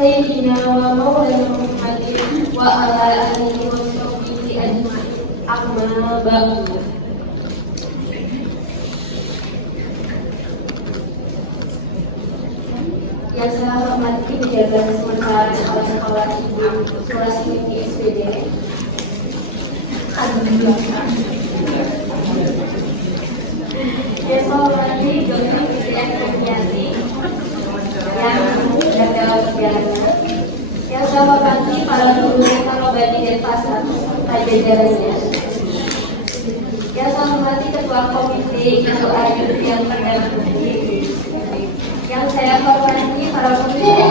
Sayyidina wa maulana Muhammadin wa ala alihi wa sahbihi ajma'in. Amma ba'du. Yang saya hormati penjaga sementara sekolah-sekolah ibu sekolah di SPD. Yang saya hormati Dr. Fitriah Kurniati yang jaga perjalanan. Yang saya hormati para guru Karobani dan Pasar serta jajarannya. Yang saya hormati Ketua Komite Ibu Ayu yang Perdana Menteri. Yang saya hormati para pemimpin.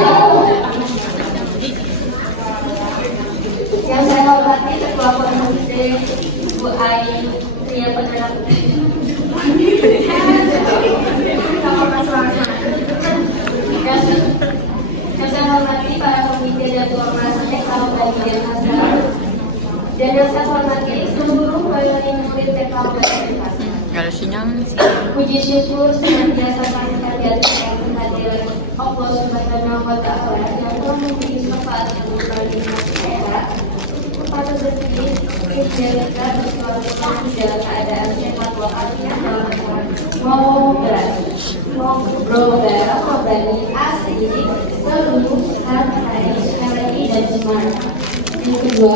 Yang saya hormati Ketua Komite Ibu Ayu yang Perdana Menteri. Yang saya hormati para komite dan ormas TKW dan Pasar, dan yang saya hormati seluruh wali murid TKW dan Pasar. Puji syukur senantiasa kami panjatkan kehadiran Allah Subhanahu wa Ta'ala yang telah memberi syafaat bagi masyarakat kepada rezeki sehingga bersuara di dalam keadaan sehat walafiat dalam mau berobat Robani asli seluruh hari syar'i dan semangat. Yang kedua,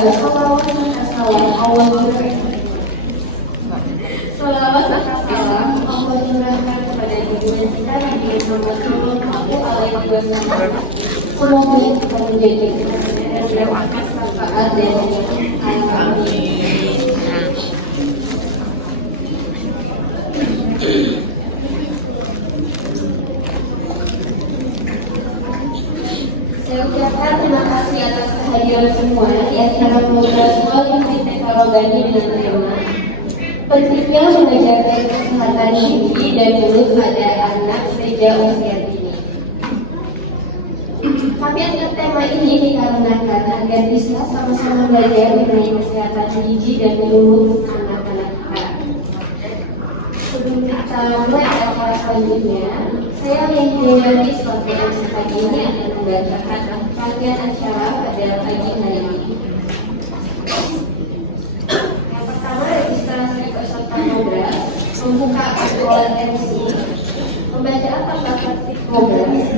salawat serta salam Allah curahkan kepada junjungan kita Nabi Muhammad Sallallahu Alaihi Wasallam. Semoga kita menjadi dan bermanfaat manfaat dari amin. Saya ucapkan terima kasih atas kehadiran semua di acara program sekolah Komite Karobani dengan tema pentingnya mengajarkan kesehatan gigi dan mulut pada anak sejak usia dini. Kami angkat tema ini dikarenakan agar bisa sama-sama belajar mengenai kesehatan gigi dan mulut anak-anak kita. Sebelum kita mulai acara selanjutnya, saya yang menjadi sebagai MC pagi ini akan membacakan rangkaian acara pada pagi hari ini. Yang pertama, registrasi peserta kongres, membuka aktual MC, pembacaan tata tertib kongres,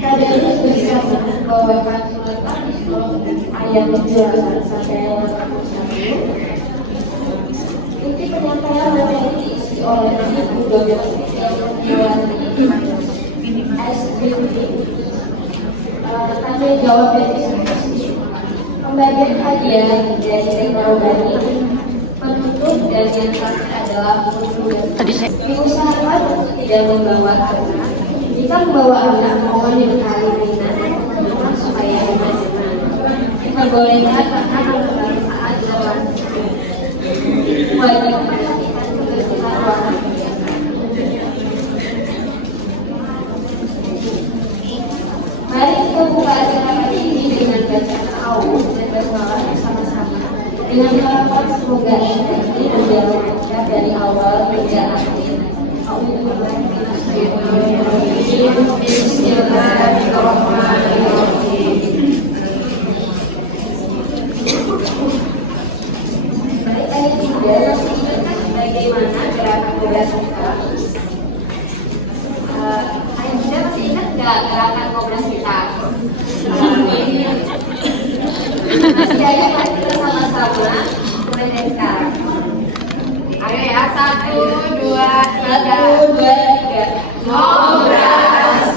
tadarus bersama, membawakan surat al-Isra ayat 18 sampai 81. Inti penyampaian materi diisi oleh Ibu Dr. Fitriawati SPP. Tanya jawab dan diskusi. Pembagian hadiah dari Karobani, penutup dan yang terakhir adalah diusahakan untuk tidak membawa anak. Jika membawa anak, mohon dibekali mainan supaya hemat. Diperbolehkan anak saat jalan. Wajib perhatikan kebersihan ruangan. Mari kita buka acara kali ini dengan bacaan A'udzu dan basmalah bersama-sama dengan harapan semoga ini menjadi lancar dari awal hingga akhir. Baik, ayat 3 bagaimana gerakan kobras kita? Ayat 3 masih ingat nggak gerakan kobras kita? Masih ayo mari kita sama-sama mulai dari sekarang. Ayo ya, 1, 2, 3. Ngobras.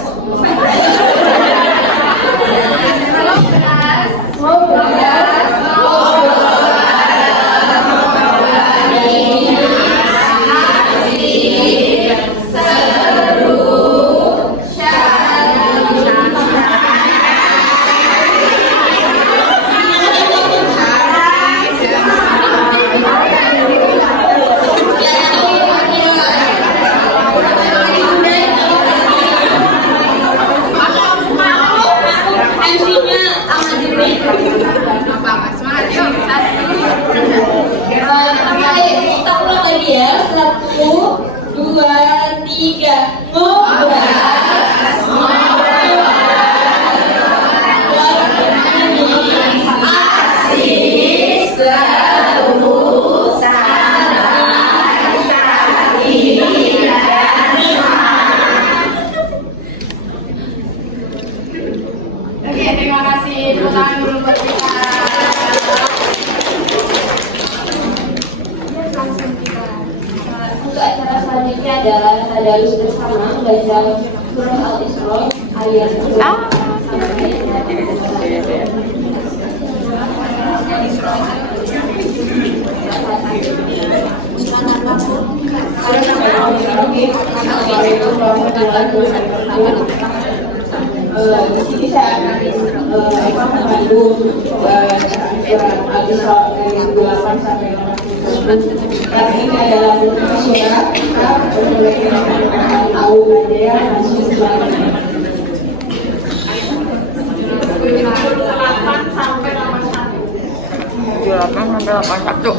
adalah tadarus bersama belajar surah Al-Isra ayat 2 sampai di sini saya akan memandu surat Al-Isra dari 28 sampai 30. Karena ini adalah surat kita mulai tahu aja ya langsung selanjutnya. 8 sampai 81. 8 sampai 81.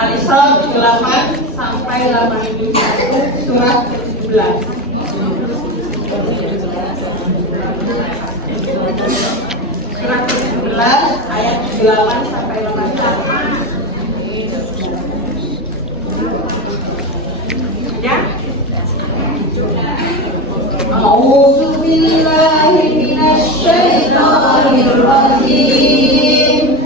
Al-Isra 8 sampai 81 surat 17. Surat 17 ayat 8 sampai 81. Ya. A'udzu billahi minasy syaithanir rajim.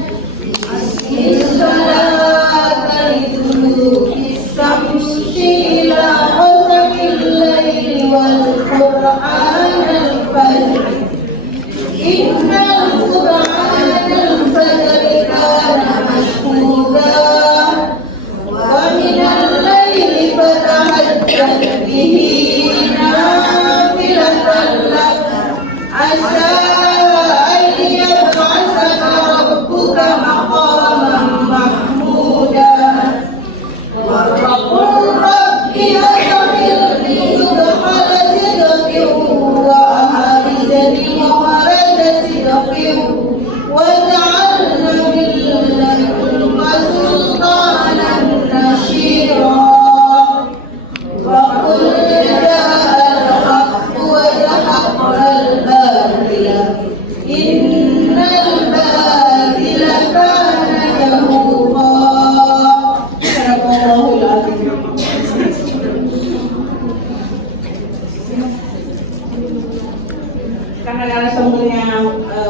Karena narasumbernya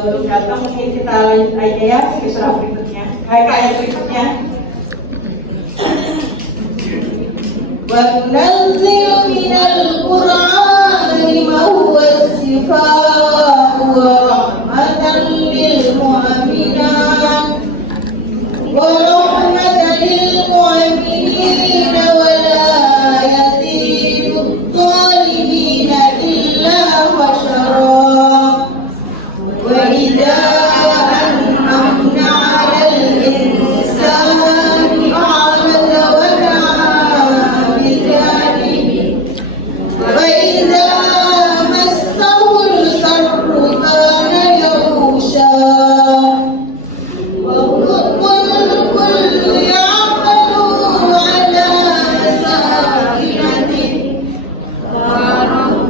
belum datang, mungkin kita lanjut aja ya ke surah berikutnya, ke ayat berikutnya. Wa nunazzilu minal Qur'ani ma huwa shifaa'un wa rahmatan lil mu'minin wa rahmatan lil mu'minin wa la yazidu adh-dhalimina illa khasara. وإذا أنعمنا على الإنسان أعرض ونأى بجانبه وإذا مسه الشر كان يئوسا والكل يعمل على شاكلته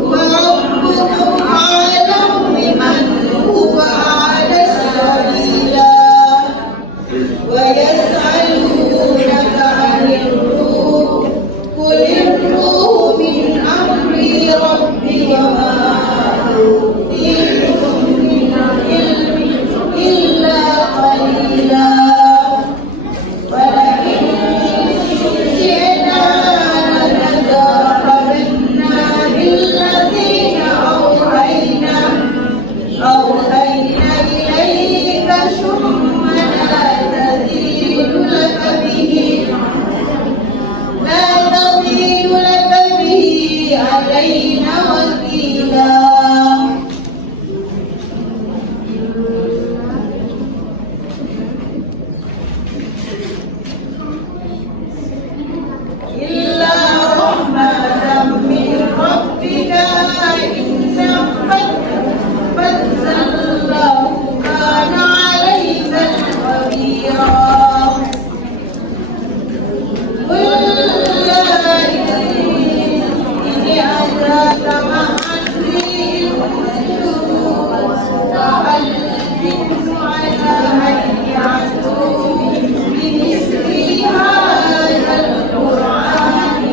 وربكم أعلم بمن هو على سبيلا ويسألونك عن الروح قل الروح من أمر ربي وما أوتيتم من علم إلا قليلا ولئن شئنا لنتقبلن بالذين أوحينا إليك ثم لا تزيد لك به علينا وكيلا. إلا رحمة من ربك إنا فَانزَلْنَاهُ كَانَ عَلَيْكَ خَبِيرًا. قُلْ لَا إِنِّي أَتَاكَ مَعَذِّي وَالْجِنُّ عَلَىٰ أَن يَأْتُوا بِمِثْلِ هَٰذَا الْقُرْآنِ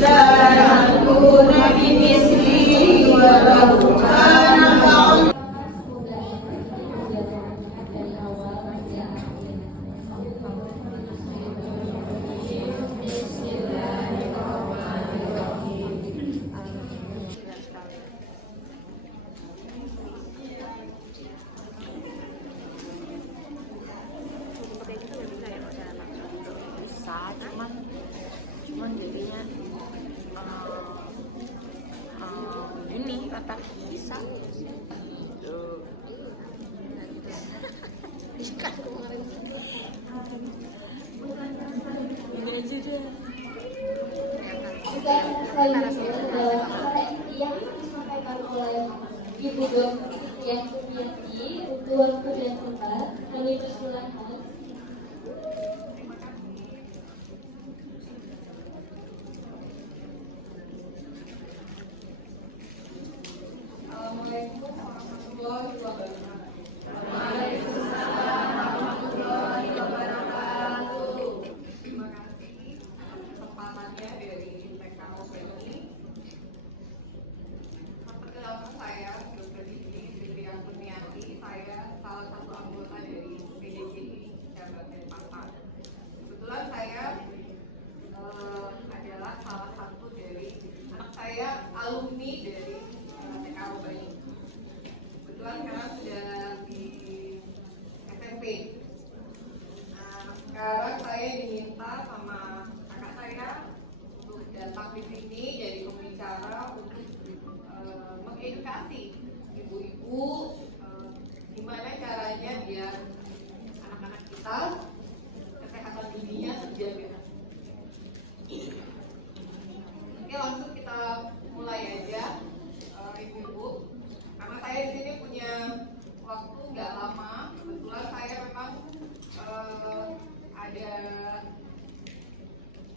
لَا يَأْتُونَ بِمِثْلِهِ وَلَوْ كَانَ apa? Bisa. Tuh. Ikan kemarin. Ini aja deh. Juga selanjutnya adalah yang disampaikan oleh Ibu Dr. Sitiah Sumiati untuk waktu dan tempat. Kami persilahkan. Assalamualaikum warahmatullahi wabarakatuh. Waalaikumsalam warahmatullahi wabarakatuh. Terima kasih atas kesempatannya dari TKOP ini. Perkenalkan saya Dr. Didi Sitiah Sumiati. Saya salah satu anggota dari PDGI cabang Denpasar. Kebetulan saya adalah salah satu dari anak saya alumni dari TKOP ini. Kebetulan sekarang sudah di SMP. Nah, sekarang saya diminta sama kakak saya untuk datang di sini jadi pembicara untuk mengedukasi ibu-ibu gimana caranya biar anak-anak kita kesehatan gizinya terjaga. Oke, langsung kita mulai aja, ibu-ibu. Karena saya di sini punya waktu nggak lama. Kebetulan saya memang ada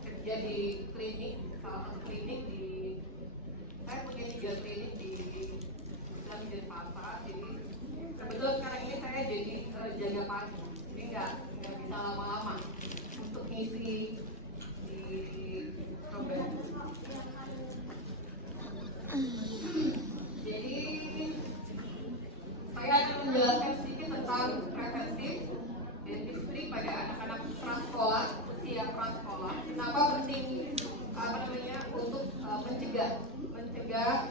kerja di klinik, salah satu klinik di, saya punya 3 klinik di Denpasar. Jadi kebetulan sekarang ini saya jadi jaga pagi, jadi nggak bisa lama-lama untuk ngisi di program. Jadi saya akan menjelaskan sedikit tentang preventif dentistry pada anak-anak prasekolah, usia prasekolah. Kenapa penting untuk mencegah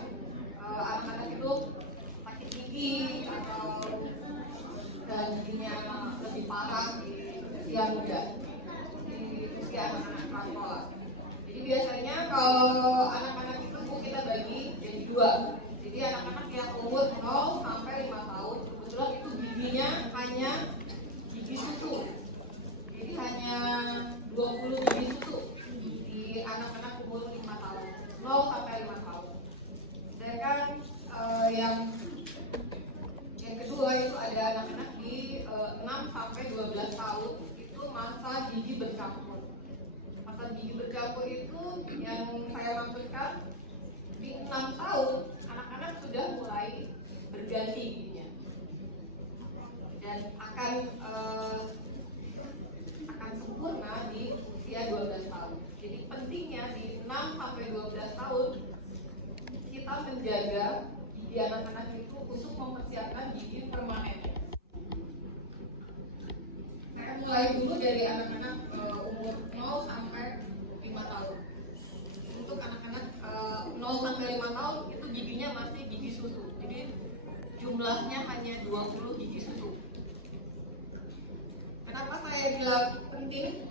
anak-anak itu sakit gigi atau giginya lebih parah di usia muda, di usia anak-anak prasekolah. Jadi biasanya kalau anak-anak itu kita bagi jadi 2. Jadi anak-anak yang umur 0 sampai 5 tahun, kebetulan itu giginya hanya gigi susu. Jadi hanya 20 gigi susu di anak-anak umur 5 tahun, 0 sampai 5 tahun. Sedangkan yang kedua itu ada anak-anak di 6 sampai 12 tahun, itu masa gigi bercampur. Masa gigi bercampur itu yang saya maksudkan di 6 tahun anak-anak sudah mulai berganti giginya dan akan sempurna di usia 12 tahun. Jadi pentingnya di 6 sampai 12 tahun kita menjaga gigi anak-anak itu untuk mempersiapkan gigi permanen. Saya mulai dulu dari anak-anak umur 0 sampai 5 tahun. Untuk anak-anak 0 sampai 5 tahun itu giginya masih gigi susu. Jadi jumlahnya hanya 20 gigi susu. Kenapa saya bilang penting?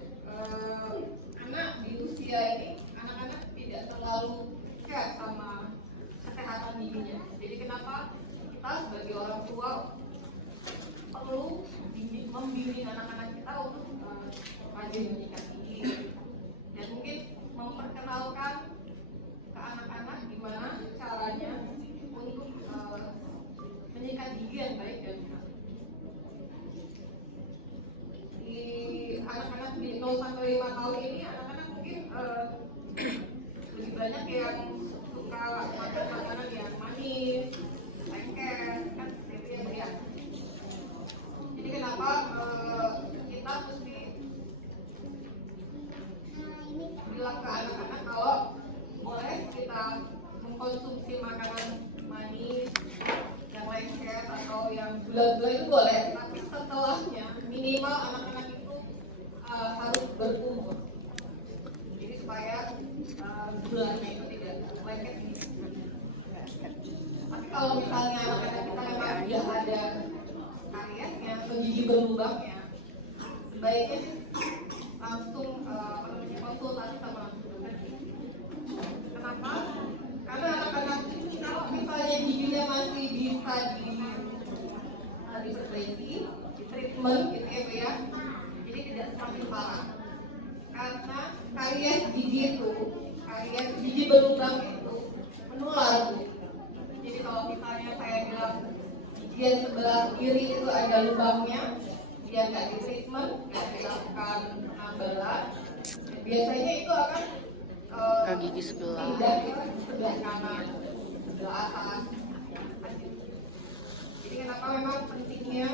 Anak di usia ini, anak-anak tidak terlalu care sama kesehatan giginya. Jadi kenapa kita sebagai orang tua perlu membimbing anak-anak kita untuk rajin menyikat gigi dan mungkin memperkenalkan ke anak-anak gimana caranya untuk menyikat gigi yang baik dan benar. Di anak-anak di 0 sampai 5 tahun ini anak-anak mungkin lebih banyak yang suka makan makanan yang manis, lengket, kan seperti yang lihat. Jadi kenapa kita mesti bilang ke anak-anak kalau boleh kita mengkonsumsi makanan manis, yang lengket atau yang gula-gula itu boleh, tapi setelahnya minimal anak-anak itu harus berumur. Jadi supaya gulanya itu tidak lengket. Tapi kalau misalnya anak-anak kita memang sudah ada kariesnya atau gigi berlubangnya, sebaiknya sih langsung konsultasi sama dokter. Kenapa? Karena anak-anak kalau misalnya gigi bisa diperbaiki, di treatment gitu ya Bu ya. Jadi tidak semakin parah. Karena karies gigi berlubang itu menular Bu. Jadi kalau misalnya saya bilang gigian sebelah kiri itu ada lubangnya, dia nggak di treatment, nggak dilakukan penambalan, biasanya itu akan gigi sebelah pindah ke sebelah kanan, sebelah atas. Jadi kenapa memang pentingnya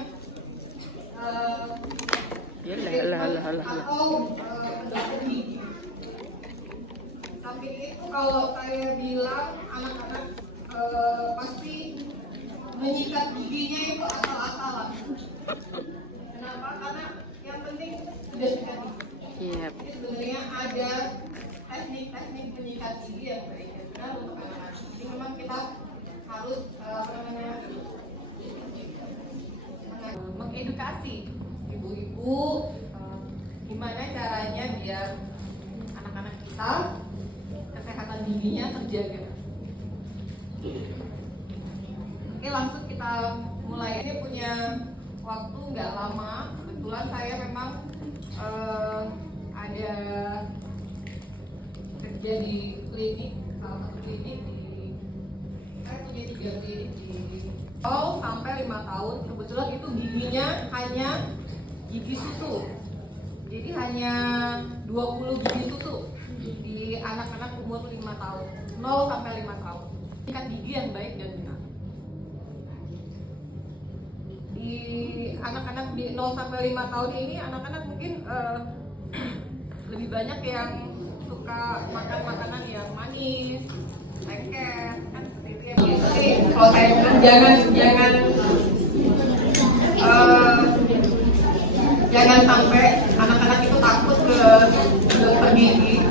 atau dokter gigi. Samping itu kalau saya bilang anak-anak pasti menyikat giginya itu asal-asalan. Kenapa? Karena yang penting sudah sikat gigi. Yep. Jadi sebenarnya ada teknik-teknik menyikat gigi yang baik dan benar untuk anak-anak. Jadi memang kita harus mengedukasi ibu-ibu gimana caranya biar anak-anak kita kesehatan giginya terjaga. Oke, langsung kita mulai. Ini punya waktu nggak lama. Kebetulan saya memang ada kerja di klinik, salah satu klinik saya punya 3 klinik di sampai 5 tahun. Kebetulan itu giginya hanya gigi susu. Jadi hanya 20 gigi susu di anak-anak umur 5 tahun, 0 sampai 5 tahun. Sikat gigi yang baik dan benar. Di anak-anak di 0 sampai 5 tahun ini, anak-anak mungkin lebih banyak yang suka makan makanan yang manis, lengket, kan seperti itu ya. Jadi kalau saya bilang jangan sampai anak-anak itu takut ke dokter gigi.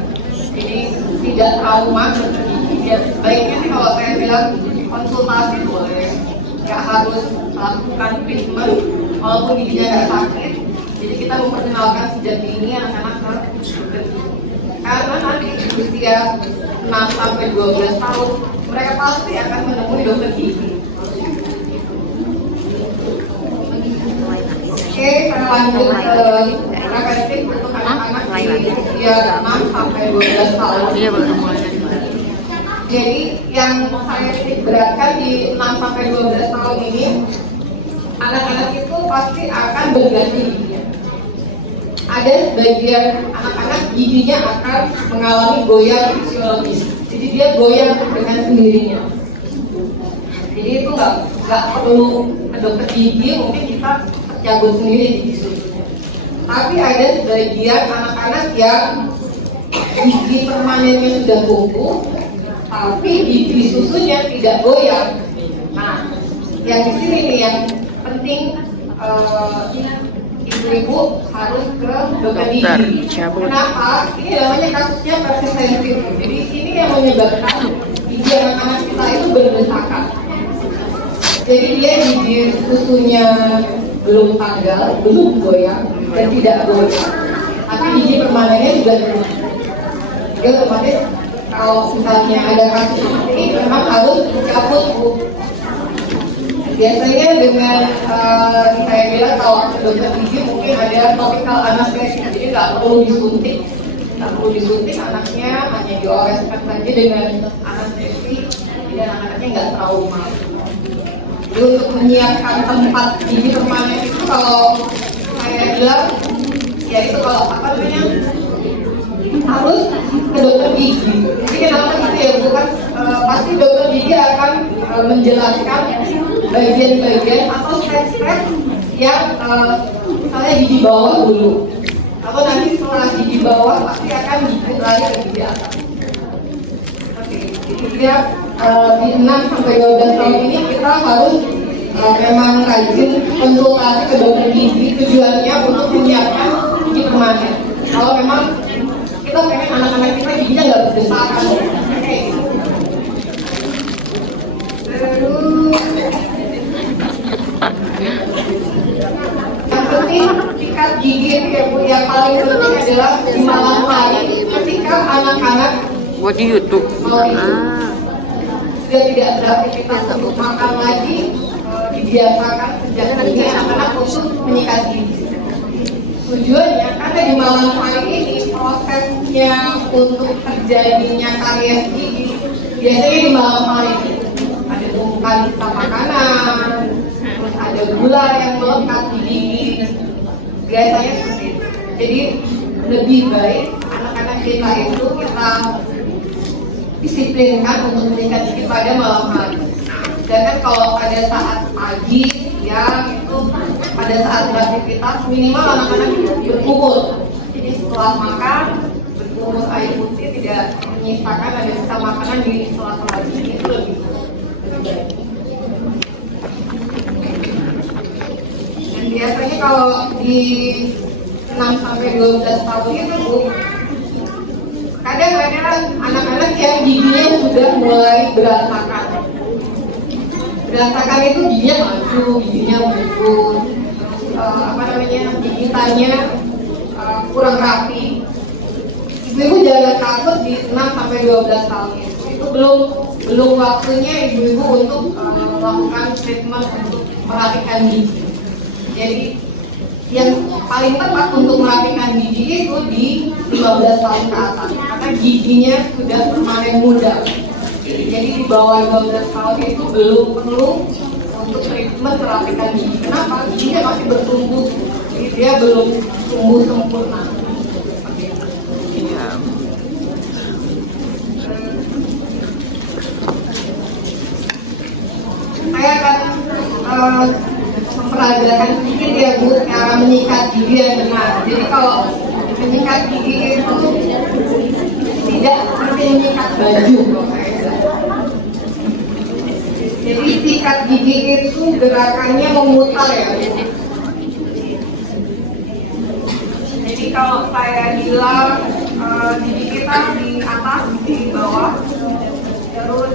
Jadi tidak trauma dokter gigi. Ya, baiknya sih kalau saya bilang konsultasi boleh, nggak harus lakukan treatment walaupun giginya nggak sakit. Jadi kita memperkenalkan sejak dini anak-anak ke dokter gigi. Karena nanti di usia 6 sampai 12 tahun mereka pasti akan menemui dokter gigi. Oke, saya lanjut ke preventif untuk anak-anak di usia 6 sampai 12 tahun. Iya, baru mulai. Jadi yang saya titik beratkan di 6 sampai 12 tahun ini, anak-anak itu pasti akan berganti giginya. Ada sebagian anak-anak giginya akan mengalami goyang fisiologis. Jadi dia goyang dengan sendirinya. Jadi itu nggak perlu ke dokter gigi, mungkin bisa cabut sendiri gigi susunya. Tapi ada sebagian anak-anak yang gigi permanennya sudah tumbuh, tapi gigi susunya tidak goyang. Nah, yang di sini nih yang penting ibu-ibu harus ke dokter gigi. Kenapa? Ini namanya kasusnya persistensi. Jadi ini yang menyebabkan gigi anak-anak kita itu berdesakan. Jadi dia gigi susunya belum tanggal, belum goyang, dan tidak goyang. Tapi gigi permanennya juga tumbuh. Jadi otomatis kalau misalnya ada kasus seperti ini memang harus dicabut Bu. Biasanya dengan saya bilang kalau ke dokter gigi mungkin ada topical anestesi, jadi nggak perlu disuntik, anaknya hanya dioreskan saja dengan anestesi dan anaknya nggak trauma. Jadi untuk menyiapkan tempat gigi permanen itu kalau saya bilang ya itu kalau apa namanya harus ke dokter gigi. Jadi kenapa gitu ya Bu kan pasti dokter gigi akan menjelaskan bagian-bagian atau step-step yang misalnya gigi bawah dulu, atau nanti setelah gigi bawah pasti akan gigi lagi ke gigi atas. Oke, jadi dia di 6 sampai 12 tahun ini kita harus memang rajin konsultasi ke dokter gigi, tujuannya untuk menyiapkan gigi permanen. Kalau memang kita pengen anak-anak kita giginya nggak berdesakan, kayak gitu. Terus yang penting sikat gigi yang paling penting adalah di malam hari ketika anak-anak Buat di YouTube. sudah tidak beraktivitas untuk makan lagi, dibiasakan sejak dini anak-anak untuk menyikat gigi. Tujuannya karena di malam hari ini prosesnya untuk terjadinya karies gigi biasanya di malam hari ini ada tumpukan sisa makanan, terus ada gula yang melekat di gigi, biasanya seperti itu. Jadi lebih baik anak-anak kita itu kita disiplinkan untuk menyikat gigi pada malam hari. Sedangkan kalau pada saat pagi, siang itu pada saat beraktivitas minimal anak-anak berkumur. Jadi setelah makan berkumur air putih, tidak menyisakan ada sisa makanan di sela-sela gigi, itu lebih baik. Dan biasanya kalau di 6-12 tahun itu Bu, kadang-kadang anak-anak yang giginya sudah mulai berantakan. Berantakan itu giginya maju, giginya buntu, gigitannya kurang rapi. Ibu-ibu jangan takut di 6-12 tahun itu belum waktunya ibu-ibu untuk melakukan treatment untuk merapikan gigi. Jadi yang paling tepat untuk merapikan gigi itu di 15 tahun ke atas karena giginya sudah semakin muda. Jadi di bawah 12 tahun itu belum perlu untuk treatment merapikan gigi. Kenapa? Giginya masih bertumbuh, jadi dia belum tumbuh sempurna. Saya akan memperagakan sedikit ya Bu, cara menyikat gigi yang benar. Jadi kalau menyikat gigi itu tidak seperti menyikat baju. Jadi sikat gigi itu gerakannya memutar ya. Jadi kalau saya bilang gigi kita di atas, di bawah, terus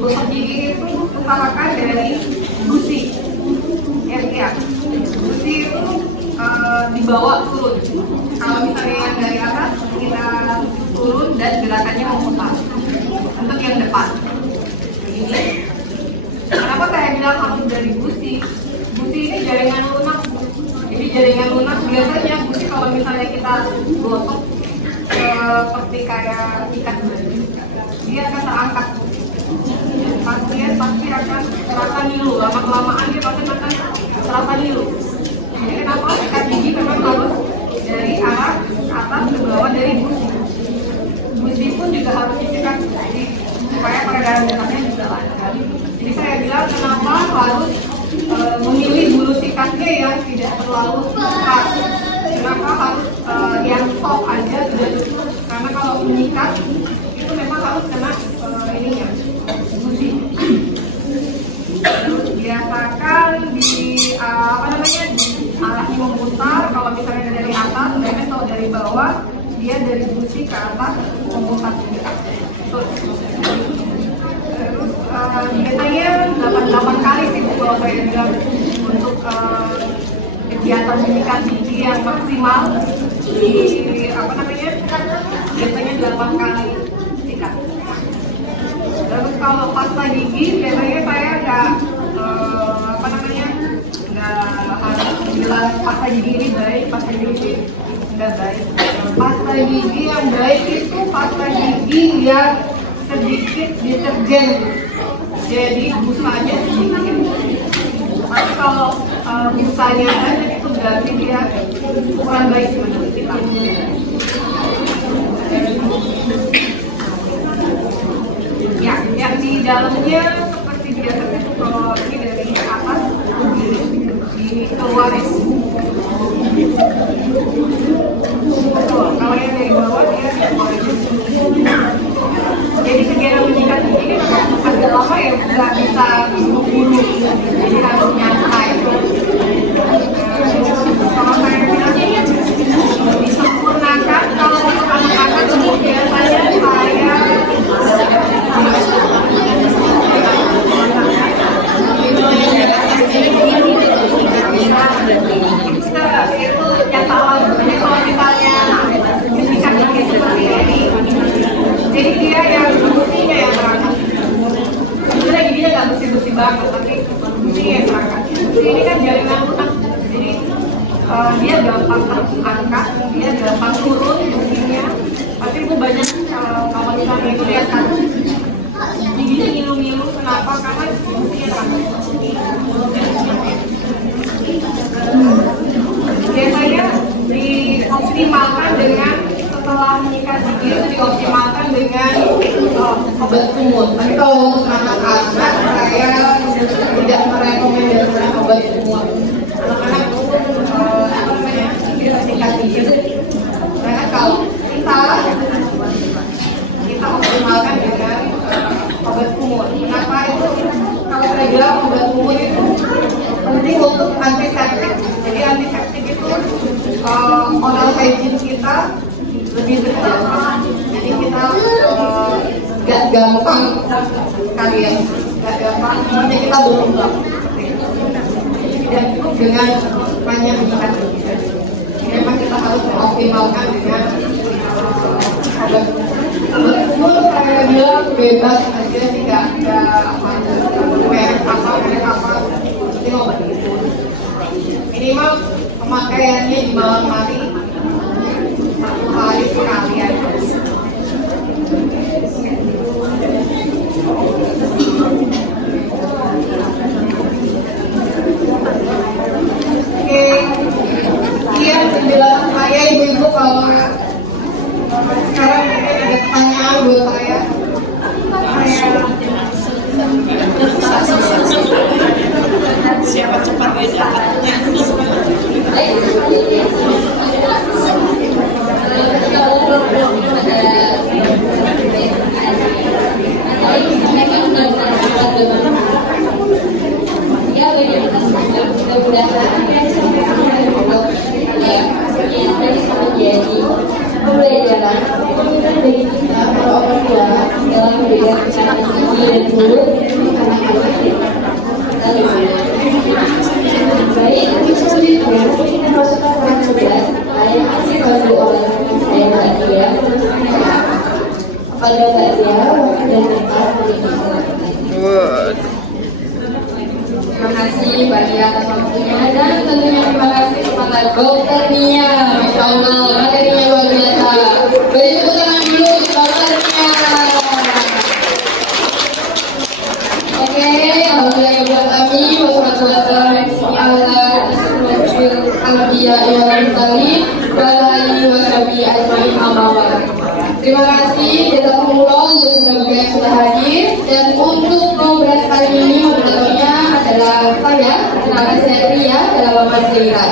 gosok gigi itu usahakan dari gusi. Ya, gusi itu dibawa turun. Kalau misalnya yang dari atas kita turun dan gerakannya memutar. Untuk yang depan. Ini. Kenapa saya bilang harus dari gusi? Gusi ini jaringan lunak. Jadi jaringan lunak biasanya gusi kalau misalnya kita gosok seperti kayak ikat baju, dia akan terangkat. Pasien pasti akan terasa ngilu, lama-kelamaan dia pasti akan terasa ngilu. Jadi kenapa sikat gigi memang harus dari arah atas ke bawah dari gusi. Gusi pun juga harus disikat supaya peredaran darahnya juga lancar. Jadi saya bilang kenapa harus memilih bulu sikatnya yang tidak terlalu ketat. Kenapa harus yang soft aja sudah cukup? Karena kalau menyikat itu memang harus kena ininya. Terus biasakan di arahnya memutar. Kalau misalnya dari atas, sedangkan kalau dari bawah dia dari gusi ke atas memutar. Terus biasanya 8 kali sih kalau saya bilang untuk kegiatan menyikat gigi yang maksimal di biasanya 8 kali sikat. Terus kalau pasta gigi biasanya saya nggak harus bilang pasta gigi ini baik, pasta gigi ini nggak baik. Pasta gigi yang baik itu pasta gigi yang sedikit deterjen, jadi busanya sedikit. Tapi kalau busanya banyak itu berarti dia kurang baik menurut kita. Ya, yang di dalamnya seperti biasa itu kalau ini dari atas dikeluarin. Kalau yang dari bawah dia dikeluarin. Jadi kegiatan menyikat gigi memang agak lama ya, nggak bisa buru-buru. Jadi harus nyantai. Kalau saya bilang disempurnakan kalau untuk anak-anak biasanya saya itu yang salah. Jadi kalau misalnya menyikat gigi seperti ini, jadi dia yang gusinya yang terangkat. Sebenarnya giginya nggak bersih-bersih banget, tapi gampang terangkat, dia gampang turun giginya. Tapi Bu banyak kalau misalnya Ibu lihat kan giginya ngilu-ngilu. Kenapa? Karena giginya sangat biasanya dioptimalkan dengan setelah menyikat gigi itu dioptimalkan dengan obat kumur. Tapi kalau untuk anak-anak saya tidak merekomendasikan obat kumur. Anak-anak apa namanya sikat gigi. Karena kalau kita optimalkan dengan obat kumur. Kenapa itu? Kalau saya bilang obat kumur itu penting untuk antiseptik. Jadi antiseptik itu oral hygiene kita lebih dekat. Jadi kita gak gampang kalian, gak gampang. Jadi kita berulang. Tidak cukup dengan banyak menyikat gigi. Memang kita harus mengoptimalkan dengan obat kumur. Saya bilang bebas aja, tidak merek apa. Ini obat itu minimal pemakaiannya di malam hari 1 hari sekali aja. Oke, iya penjelasan saya ibu-ibu. Kalau sekarang ada pertanyaan buat saya. Siapa cepat dia dapatnya. Pembelajaran bagi kita para orang tua dalam memberikan cara gigi dan mulut anak-anak baik selanjutnya kita masukkan orang cerdas lain asli bantu orang saya Mbak Dia pada Mbak Dia waktu dan tempat terima kasih Mbak Dia atas waktunya dan tentunya terima kasih kepada Dokter Nia. Masya Allah, materinya luar biasa. Beri tepuk tangan dulu Dokter Nia. Oke, alhamdulillah kepada kami wassalamualaikum Terima kasih jazakumullah untuk teman-teman yang sudah hadir. Dan untuk program kali ini moderatornya adalah saya, nama saya Ria dalam Mama Cerita.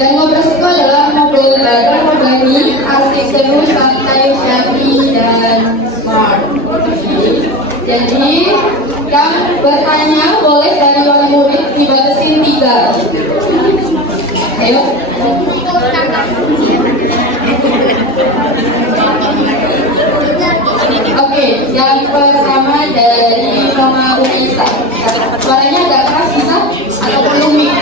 Dan ngobrol itu adalah ngobrol belajar membagi asik seru santai syari dan smart. Jadi yang bertanya boleh dari wali murid dibatasin 3. Ayo. Oke, yang pertama dari Mama Unisa. Suaranya agak keras bisa atau perlu mic?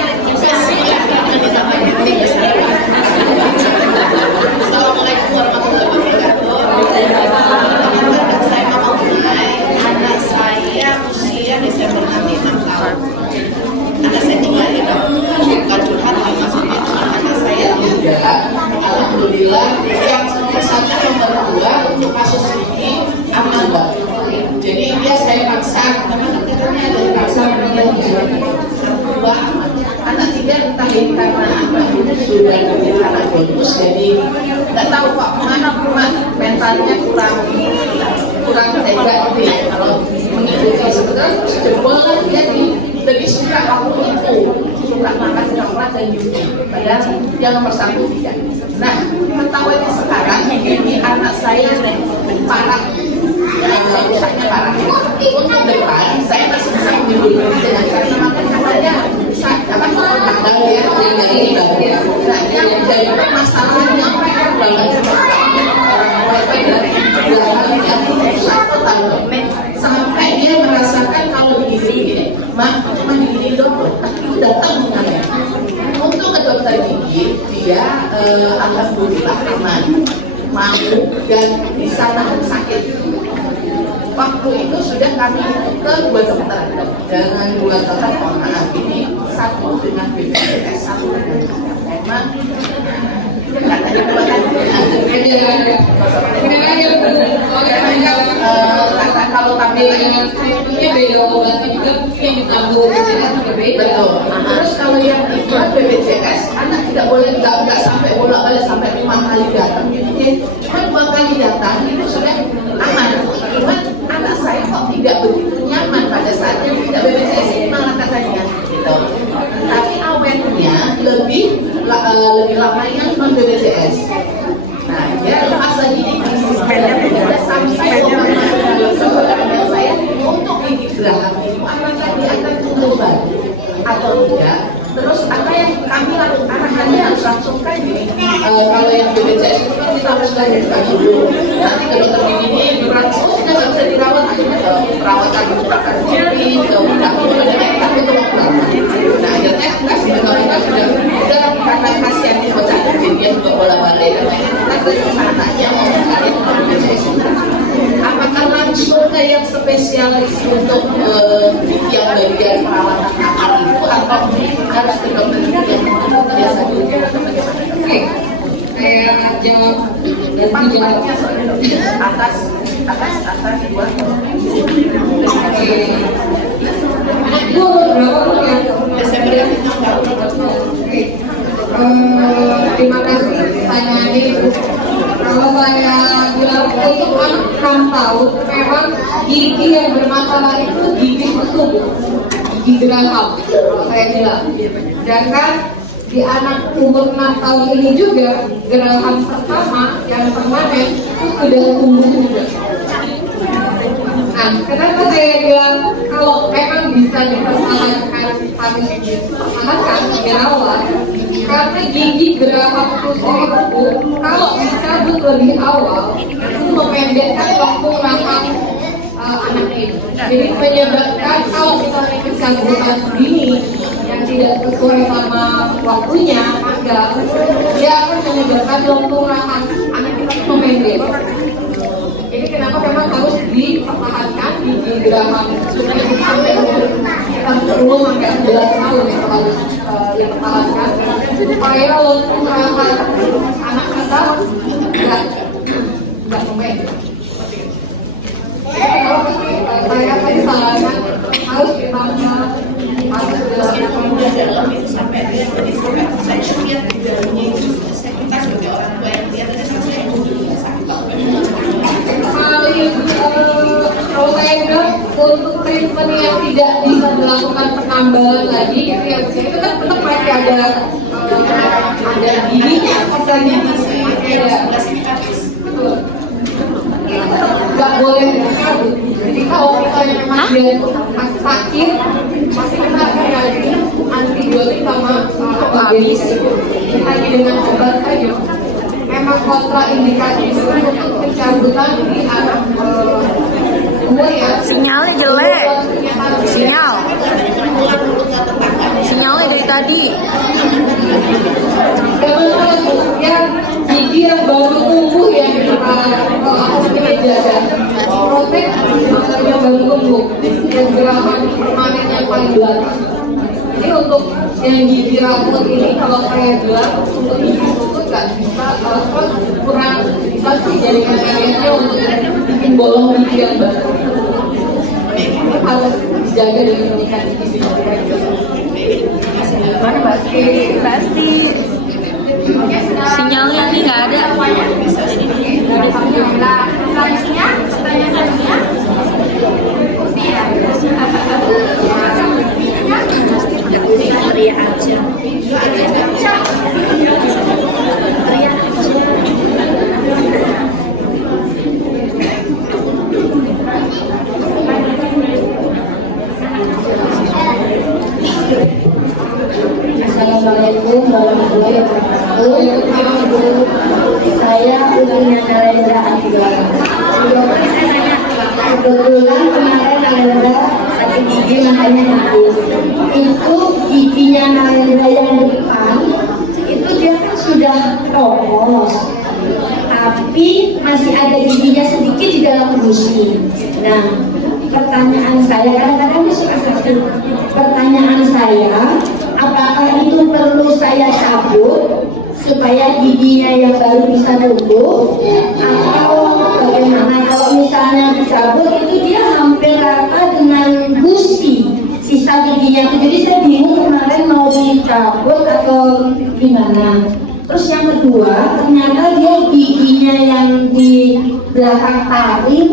Assalamualaikum warahmatullahi wabarakatuh. Saya Mama Unai. Anak saya usia Desember nanti 6 tahun. Anak saya tinggal di kampung, bukan curhat, maksudnya itu anak saya juga. Alhamdulillah yang satu nomor 2 untuk kasus ini aman Mbak. Jadi dia saya paksa, karena katanya dari paksa meninggal dua anak 3 entah ini karena apa itu sudah anak bonus, jadi nggak tahu Pak mana mentalnya kurang tega gitu ya kalau mengikuti. Sebenarnya jebolan dia jadi suka aku itu suka makan coklat dan judi, padahal yang nomor 1 tidak. Nah, ketahuannya sekarang ini anak saya parah, rusaknya parah. Untuk depan saya masih bisa menghibur dengan cara makan coklatnya tanggal ya, nah yang jadi masalahnya banget sampai dia merasakan kalau begini, mak cuma begini dong, tapi datang mengalami. Untuk ke dokter gigi dia alhamdulillah aman, mau dan bisa nahan sakit. Waktu itu sudah kami ke 2 dokter, dengan 2 dokter, mohon maaf ini 1 dengan BPJS, 1 dengan cuma katanya buatan kata kalau tampilannya Tentunya beda obatnya juga yang ditanggung BPJS juga beda. betul. Terus kalau yang ikut BPJS, anak tidak boleh nggak sampai bolak-balik sampai 5 kali datang. Jadi cuma 2 kali datang itu sudah aman. Cuma anak saya kok tidak begitu nyaman pada saat yang tidak BPJS ini malah katanya gitu. Tapi awetnya lebih lamanya non BPJS. Nah, dia lepas lagi di sudah sampai sebenarnya saya untuk gigi geraham itu apakah dia akan tumbuh balik atau tidak? Terus apa yang kami lakukan arahannya harus langsung kan gini. Kalau yang BPJS itu kan kita harus lanjutkan dulu. Nanti ke dokter gigi ini sudah nggak bisa dirawat, akhirnya ke perawatan bukan gigi, ke kita butuh waktu lama. Nah akhirnya kita sudah karena kasihan di bocah dia juga bola-balik. Kita ke anaknya mau cari BPJS. Apakah langsung ke yang spesialis untuk yang bagian perawatan akar itu atau harus ke dokter yang biasa dulu? Oke, saya jawab Depan jawabnya soalnya atas dua. Oke. Anak gua berapa ya? Desember yang Oke. Terima kasih pertanyaannya Ibu. Kalau saya bilang untuk anak 6 tahun, memang gigi yang bermasalah itu gigi busuk, gigi geraham. Kalau saya bilang, sedangkan di anak umur 6 tahun ini juga geraham pertama yang permanen itu sudah tumbuh juga. Nah, kenapa saya bilang kalau memang bisa dipertahankan harus dipertahankan dirawat? Karena gigi geraham susu itu kalau dicabut lebih awal itu memendekkan waktu rahang anak ini. Jadi menyebabkan kalau misalnya pencabutan dini yang tidak sesuai sama waktunya, maka dia akan menyebabkan waktu rahang anak kita memendek. Jadi kenapa memang harus dipertahankan gigi geraham supaya sampai kita 10 sampai 11 tahun yang harus dipertahankan supaya waktu rahang anak kita nggak memendek. Kalau saya sarankan harus ditambah harus dilakukan sampai saya lihat di dalamnya itu kita sebagai orang tua yang lihat ada saya kalau saya bilang untuk treatment yang tidak bisa dilakukan penambahan lagi itu kan tetap masih ada giginya misalnya masih ada betul nggak boleh dicabut. Jadi kalau misalnya memang dia masih sakit masih kita akan kasih antibiotik sama obat lagi dengan obat saja. Memang kontraindikasi untuk pencabutan di anak umur ya. Sinyalnya jelek. Sinyalnya dari tadi. Ya gigi yang baru tumbuh yang kita jaga. Protek yang baru tumbuh yang geraham permanen yang paling belakang. Jadi untuk yang gigi rambut ini kalau saya bilang untuk gigi rambut nggak bisa kurang bisa sih jadikan airnya untuk bikin bolong gigi yang baru. Ini harus dijaga dengan meningkat gigi. Mana pasti. Sinyalnya ini nggak ada. Alhamdulillah. Selanjutnya, pertanyaan selanjutnya. Usia. Ria aja. Assalamualaikum warahmatullahi wabarakatuh. Saya Uminya Nalendra Antiwala. Kebetulan kemarin Nalendra sakit gigi makanya habis. Itu giginya Nalendra yang depan itu dia kan sudah topos, tapi masih ada giginya sedikit di dalam gusi. Nah, pertanyaan saya kadang-kadang suka sakit. Pertanyaan saya, apakah itu perlu saya cabut supaya giginya yang baru bisa tumbuh, atau bagaimana? Kalau misalnya dicabut itu dia hampir rata dengan gusi sisa giginya itu. Jadi saya bingung kemarin mau dicabut atau gimana. Terus yang kedua, ternyata dia giginya yang di belakang taring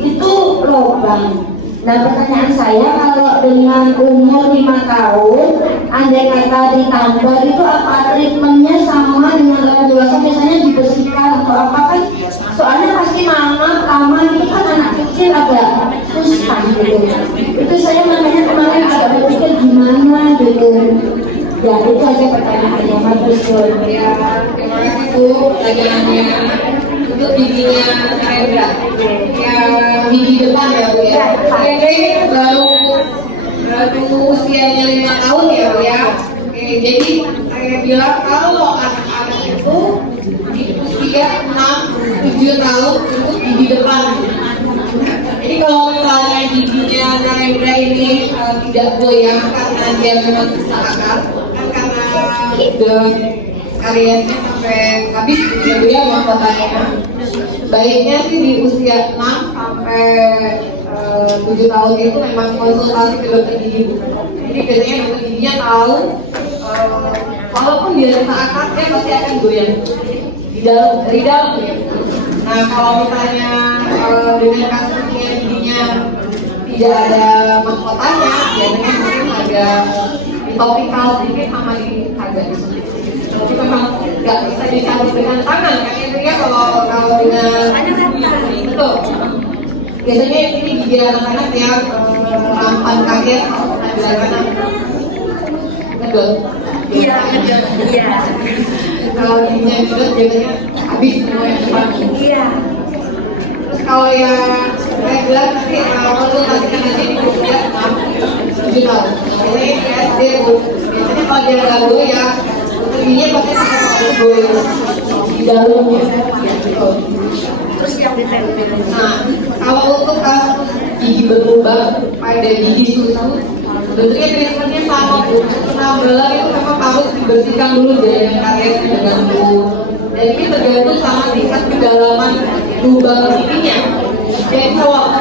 itu lubang. Nah, pertanyaan saya, kalau dengan umur 5 tahun, andai kata ditambah itu, apa treatmentnya sama dengan orang dewasa? Biasanya dibersihkan atau apa kan? Soalnya pasti mama, itu kan anak kecil agak susah gitu. Itu saya makanya kemarin agak berpikir gimana gitu. Ya, itu aja pertanyaannya, Mas Rizul. Ya, terima kasih Bu. Pertanyaannya untuk giginya Rendra. Ya, gigi depan ya Bu ya. Rendra baru usianya 5 tahun ya Bu ya. Oke, jadi saya bilang kalau anak-anak itu di usia 6-7 tahun untuk gigi depan. Jadi kalau misalnya giginya Rendra ini tidak goyang karena dia memang susah akal, karena udah karyanya sampai habis dia mahkotanya. Baiknya sih di usia 6 sampai 7 tahun itu memang konsultasi ke dokter gigi. Jadi biasanya dokter giginya tahu walaupun dia susah akal, dia pasti akan goyang dari dalam ya. Nah, kalau misalnya dengan kasusnya giginya tidak ada mahkotanya, biasanya mungkin ada topikal sedikit sama di agak disuntik. Tapi memang nggak bisa dicabut dengan tangan, kan intinya kalau dengan betul. Biasanya ini gigi anak-anak yang rampan kaget ada anak ngedot. Iya, ngedot. Iya. Kalau giginya ngedot biasanya habis semua yang depan. Iya. Terus kalau yang regular nanti konsultasikan aja di usia 6-7 tahun. Ini SD Bu. Biasanya kalau dia lalu ya giginya pasti harus goyang di dalamnya. Terus yang ditempel. Nah, kalau untuk gigi berlubang pada gigi susu, bentuknya treatmentnya sama Bu. Penambalan itu memang harus dibersihkan dulu dengan karet dengan dulu. Dan ini tergantung sama tingkat kedalaman lubang giginya. Jadi kalau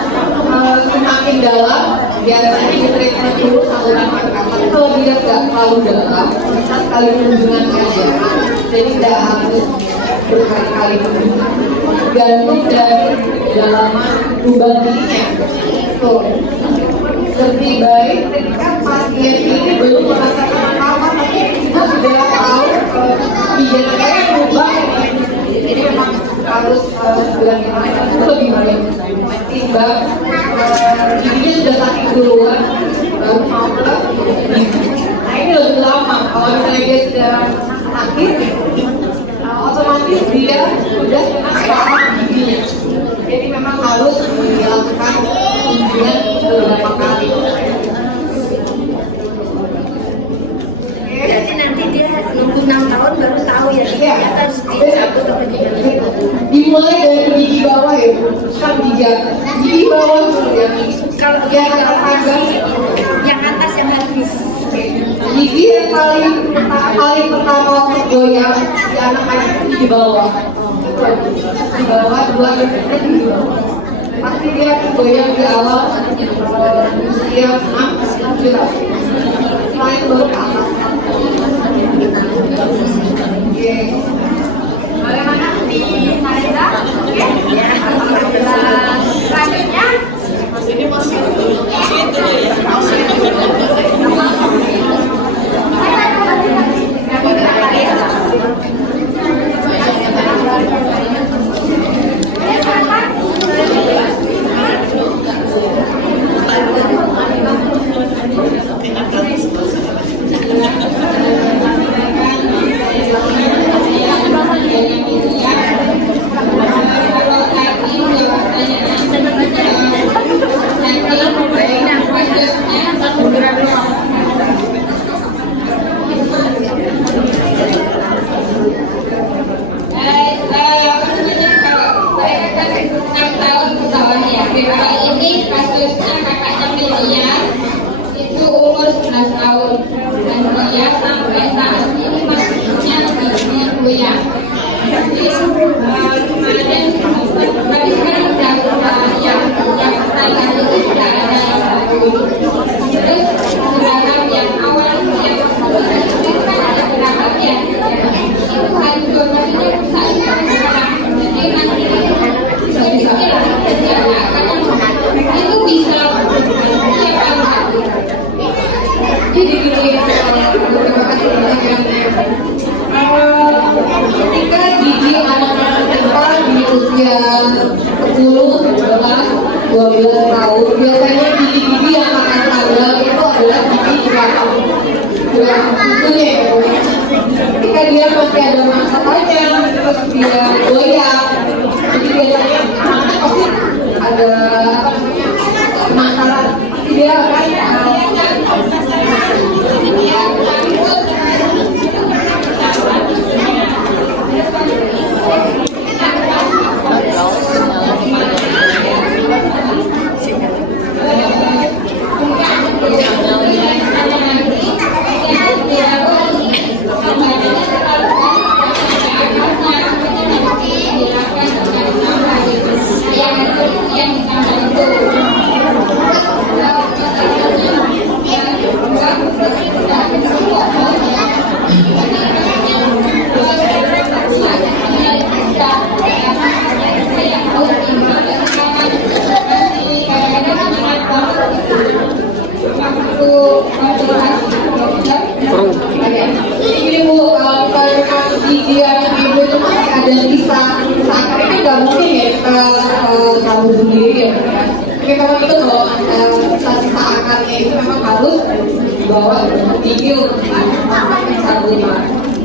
semakin dalam, biasanya ditreatment dulu saluran makan. Tapi kalau dia nggak terlalu dalam, bisa sekali kunjungan saja. Jadi tidak harus berkali-kali kunjungan. Tergantung dari kedalaman lubang giginya. Tuh. Lebih baik ketika pasien ini belum merasakan apa-apa, tapi kita sudah tahu giginya yang lubang. Jadi memang harus bilang itu lebih baik ketimbang giginya sudah sakit duluan baru mau ke gigi. Nah ini lebih lama. Kalau misalnya dia sudah sakit, otomatis dia sudah kena trauma giginya. Jadi memang harus dilakukan kunjungan beberapa kali. Jadi nanti dia nunggu 6 tahun baru tahu ya dia harus dicabut atau gimana. Dimulai dari gigi bawah ya, kan gigi bawah dulu ya. Kalau Yang atas yang atas yang habis. gigi yang paling pertama untuk goyang di anak-anak itu di bawah. Di bawah 2 di bawah. Pasti dia akan goyang di awal usia 6-7 tahun. Setelah itu baru ke atas. Oke. Bagaimana di Marita? Oke. Ya. Selanjutnya. Ini masih kasusnya kakaknya Melia itu umur 11 tahun dan dia di usia 10, 11, 12 tahun, biasanya gigi-gigi yang makan tanggal itu adalah gigi yang susunya ya. Ketika dia masih ada masalahnya, terus dia goyang, jadi biasanya pasti ada masalah, dia akan ini Bu, kalau gigi yang ibu itu masih ada sisa akarnya kan nggak mungkin ya kita cabut sendiri ya. Tapi kalau itu kalau sisa akarnya itu memang harus dibawa gigi untuk dicabut.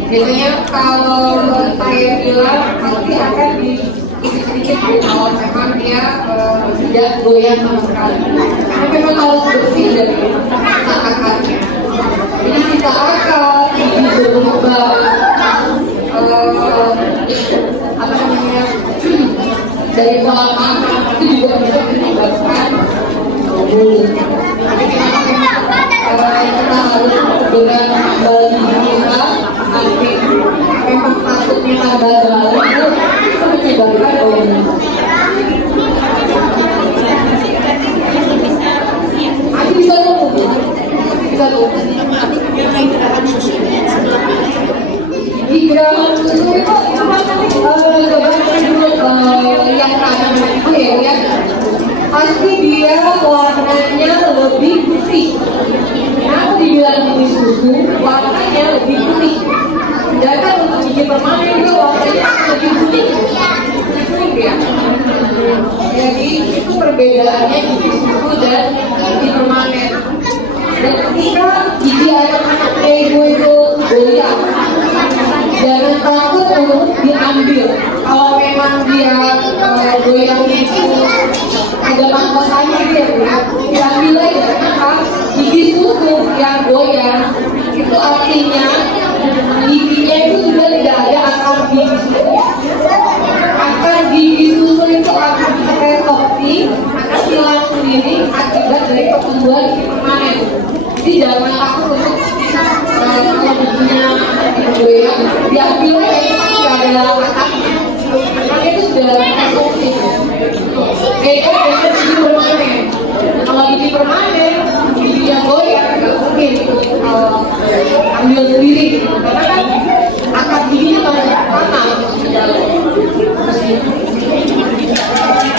Biasanya kalau saya bilang pasti akan sedikit kalau memang dia tidak goyang sama sekali. Tapi memang harus bersih dari sisa akarnya. Jadi sisa akar, gigi berlubang, apa namanya, dari pola makan itu juga bisa menyebabkan mulut. Tapi kita harus dengan balik kita nanti memang patutnya tambah balik itu menyebabkan mulut. Masih bisa tumbuh, bisa tumbuh. Gerakan susunya Gerakan susu itu yang kanan itu ya, pasti dia warnanya lebih putih. Kenapa dibilang ini susu? Warnanya lebih putih. Sedangkan untuk gigi permanen itu warnanya lebih putih. Ya. Jadi itu perbedaannya gigi susu dan gigi permanen. Dan ketika gigi anak-anak ego itu goyang, jangan takut untuk diambil. Kalau memang dia goyangnya itu ada mahkotanya gitu ya, diambil aja. Kenapa? Gigi susu yang goyang itu artinya giginya itu sudah tidak ada akar gigi susu. Akar gigi susu itu akan teresorpsi, akan hilang sendiri akibat dari pertumbuhan gigi permanen. Jadi jangan takut untuk kalau giginya goyang diambil aja, tidak ada akarnya. Karena itu sudah teresorpsi. Beda dengan gigi permanen. Kalau gigi permanen, gigi yang goyang nggak mungkin ambil sendiri, karena kan akar giginya banyak tanah di dalam.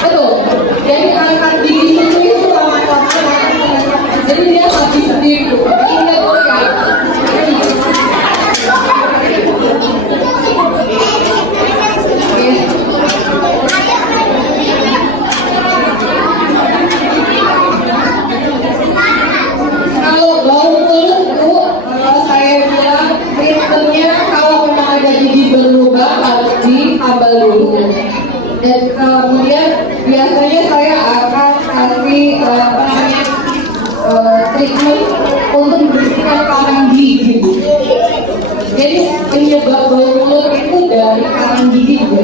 Betul. Jadi akar gigi itu lama-lama, jadi dia mati sendiri. Jadi dia goyang. Kalau bau mulut itu, saya bilang treatmentnya kalau memang ada gigi berlubang harus ditambal dulu. Dan kemudian biasanya saya akan kasih treatment untuk membersihkan karang gigi. Jadi penyebab bau mulut itu dari karang gigi juga.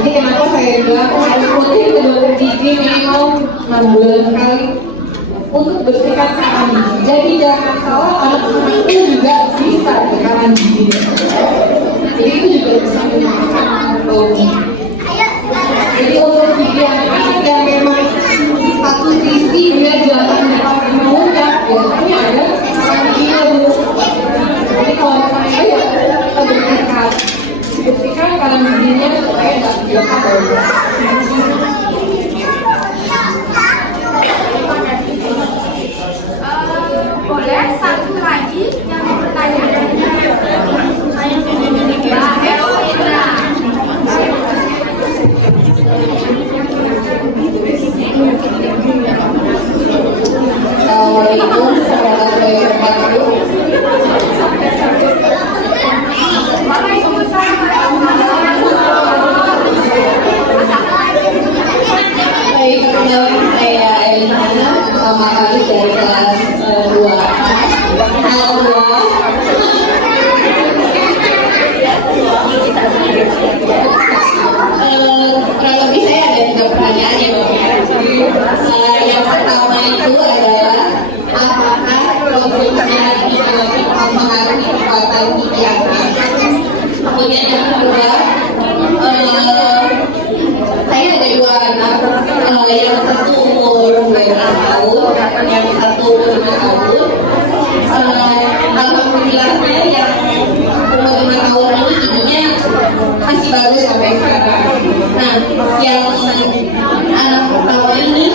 Jadi kenapa saya bilang harus rutin ke dokter gigi minum 6 bulan sekali untuk bersihkan karang gigi. Jadi jangan salah, anak-anak itu juga bisa di karang gigi. Jadi itu juga bisa menyebabkan bau mulut. Jadi untuk gigi yang memang di satu sisi dia jalan depan mulutnya, biasanya ada karang giginya dulu. Jadi kalau misalnya ya kita bersihkan karang giginya supaya nggak biasa bau. Boleh satu lagi yang mau bertanya? Mbak Eroina. kali dari kelas 2. Kurang lebih saya ada 3 pertanyaan ya Bapak. Yang pertama itu adalah apakah konsumsi antibiotik mempengaruhi kekuatan tiang? Kemudian yang kedua, saya ada 2 anak, yang satu umur 2 tahun, yang satu umur 5 tahun. Alhamdulillahnya yang umur 5 tahun ini giginya masih bagus sampai sekarang. Nah, yang anak pertama ini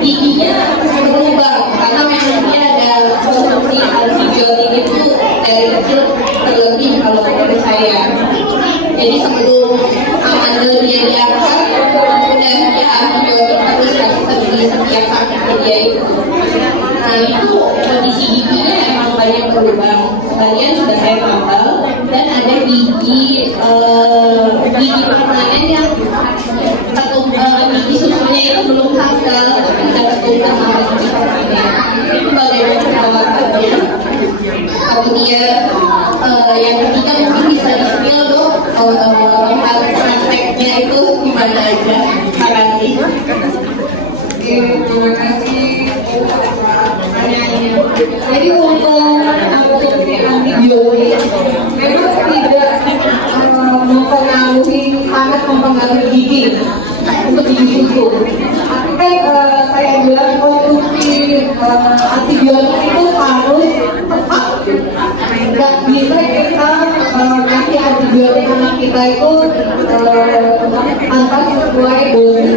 giginya berubah karena memang dia ada konsumsi antibiotik itu dari kecil terlebih kalau menurut saya. Jadi sebelum amandelnya diangkat udah dia antibiotik terus kasih setiap sakit dia itu. Nah itu kondisi giginya memang banyak berubah. Sebagian sudah saya tambal dan ada gigi permanen yang gigi susunya itu belum tanggal tapi sudah tertutup sama gigi permanen. Itu bagaimana perawatannya? Kemudian yang ketiga mungkin bisa di-spill dong hal prakteknya itu gimana aja? Terima kasih. Oke, terima kasih. Jadi untuk antibiotik memang tidak sangat mempengaruhi gigi untuk gigi susu. Tapi kan saya bilang konsumsi antibiotik itu harus tepat. Nggak bisa kita kasih antibiotik anak kita itu tanpa sesuai dosis.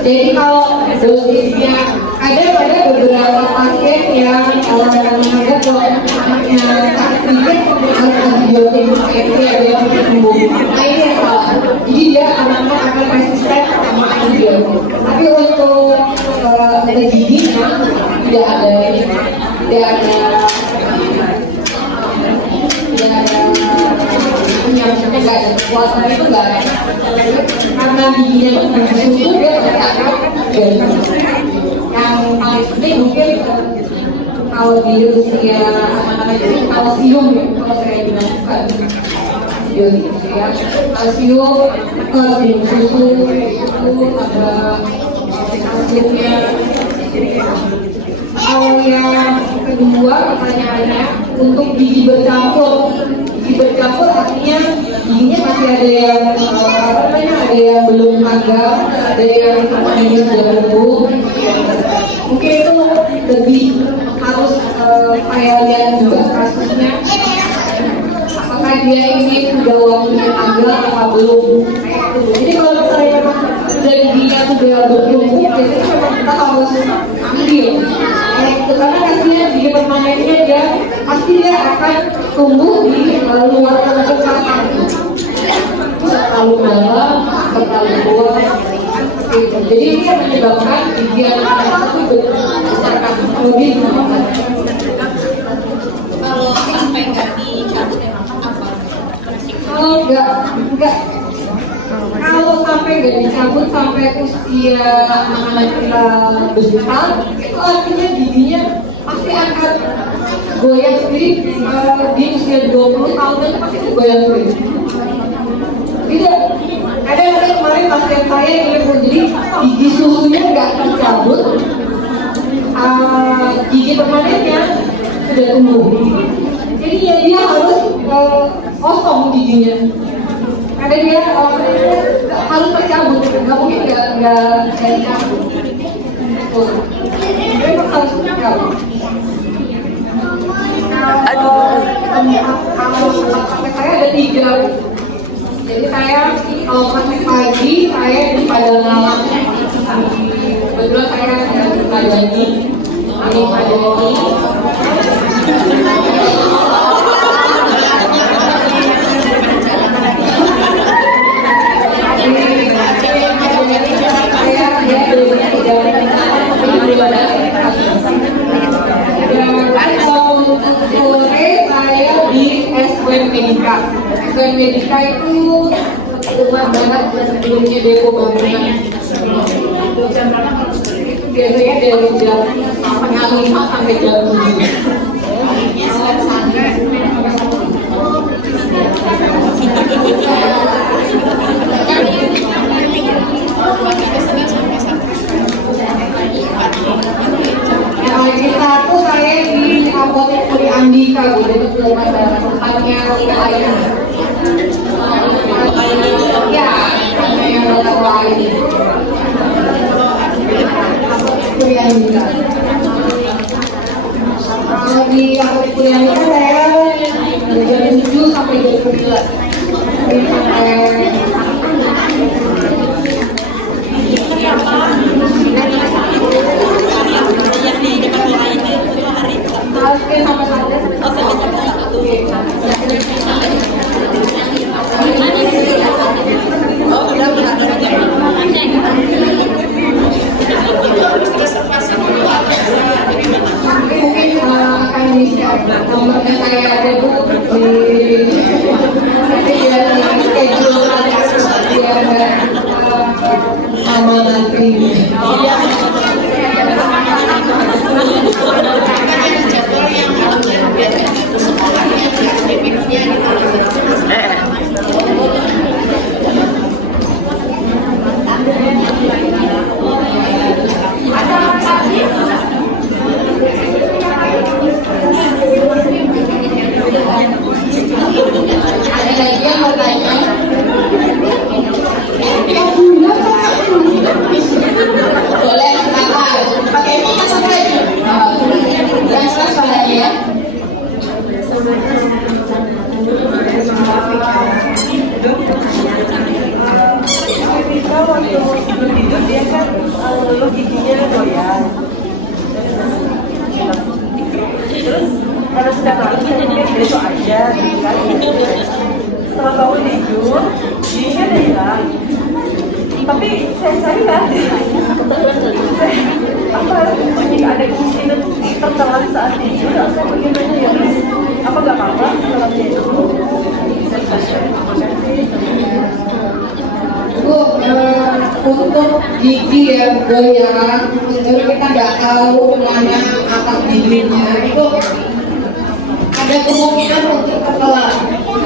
Jadi kalau dosisnya ada beberapa pasien yang menganggap kalau anaknya sakit sedikit harus antibiotik, itu ada yang sembuh. Nah ini yang salah. Jadi dia anaknya akan resisten sama antibiotik. Tapi untuk giginya tidak ada puasa itu enggak ada karena giginya itu bersusu dia tidak yang paling penting mungkin kalau di usia anak-anak itu kalsium ya kalau saya bilang bukan ya kalsium susu itu ada kalsiumnya. Yang kedua pertanyaannya untuk gigi bercampur. Gigi bercampur artinya giginya masih ada yang ada yang belum tanggal, ada yang sudah tumbuh. Mungkin itu lebih harus saya lihat juga kasusnya. Apakah dia ini sudah waktunya tanggal atau belum? Jadi kalau misalnya memang sudah giginya sudah bertumbuh, biasanya memang kita harus ambil. Karena kasihan gigi permanennya dia pasti dia akan tumbuh di luar kelemahan. Terlalu dalam, terlalu luar. Jadi ini yang menyebabkan gigi anak itu besar lebih. Kalau sampai nggak dicabut Kalau nggak kalau sampai nggak dicabut sampai usia anak-anak kita besar, itu artinya giginya pasti akan goyang sendiri di usia 20 tahun dan pasti goyang sendiri. Tidak, kadang-kadang kemarin pasien saya yang jadi gigi susunya nggak tercabut, gigi permanennya sudah tumbuh. Jadi ya dia harus kosong giginya. Karena dia harus tercabut, nggak mungkin nggak dicabut. Memang harus tercabut. Kalau sampai saya ada 3. Jadi saya kalau praktek pagi saya di Padang Malang. Kebetulan saya di Padani. Ini Padani. SWM Medika itu rumah banget sebelumnya Depo Bangunan. Itu biasanya dari jam setengah 5 sampai jam 7. Kita tuh saya di apotek Puri Andika gitu, itu tempatnya lain. Ya, karena yang dokter lain. Puri Andika. Kalau di apotek Puri Andika saya dari jam 7 sampai jam 9. Nomornya saya ada di schedule sama nanti. Ada lagi yang mau tanya? Boleh silakan. Pakai minyak sampai lagi. Yang salah ya. Ketika waktu sebelum tidur dia kan giginya goyang. Terus kalau sudah malam saya pikir besok aja, kan? Setelah bangun tidur, giginya udah hilang. Tapi saya cari nggak ada. Apa ada kemungkinan tertelan saat tidur atau bagaimana ya? Apa nggak apa-apa setelah tidur? Untuk gigi yang goyang, itu kita nggak tahu kemana akar giginya. Itu ada kemungkinan untuk tertelan.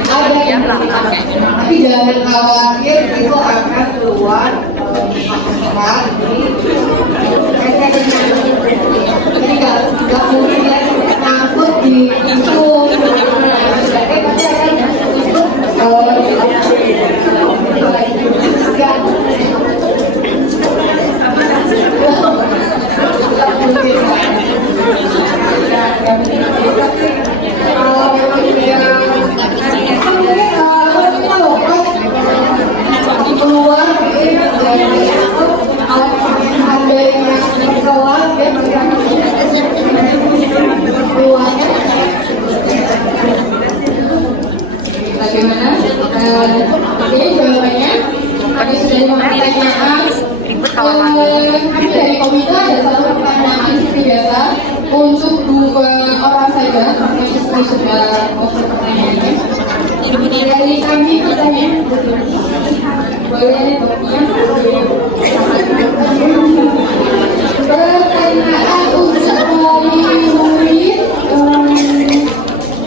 Ada yang tapi jangan khawatir, itu akan keluar jadi nggak mungkin ya takut di itu. Jadi pasti akan bagaimana? Oke, jawabannya tadi sudah 5 pertanyaan. Kami dari komite ada 1 pertanyaan seperti biasa untuk 2 orang saja. Karena istri sudah open pertanyaannya. Dari kami pertanyaan boleh nih pertanyaan untuk murid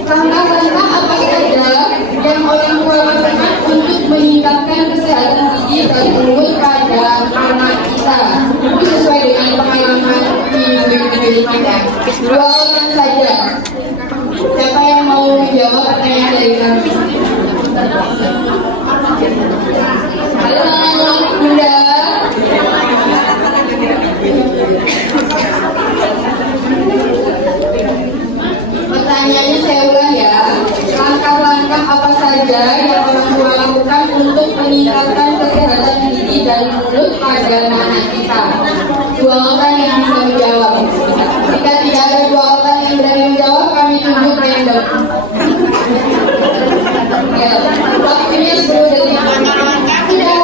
langkah-langkah apa saja yang orang tua lakukan untuk meningkatkan kesehatan gigi dan mulut pada anak kita. Itu sesuai dengan pengalaman di kita. 2 orang saja. Siapa yang mau menjawab pertanyaan dari kami? Halo, Bunda. Pertanyaannya saya ulang ya. Langkah-langkah apa saja yang orang tua lakukan untuk meningkatkan kesehatan gigi dan mulut pada anak kita? 2 orang yang bisa menjawab. Jika tidak ada 2 orang yang berani menjawab, kami tunjuk random. Ya, waktunya 10 detik. Sudah.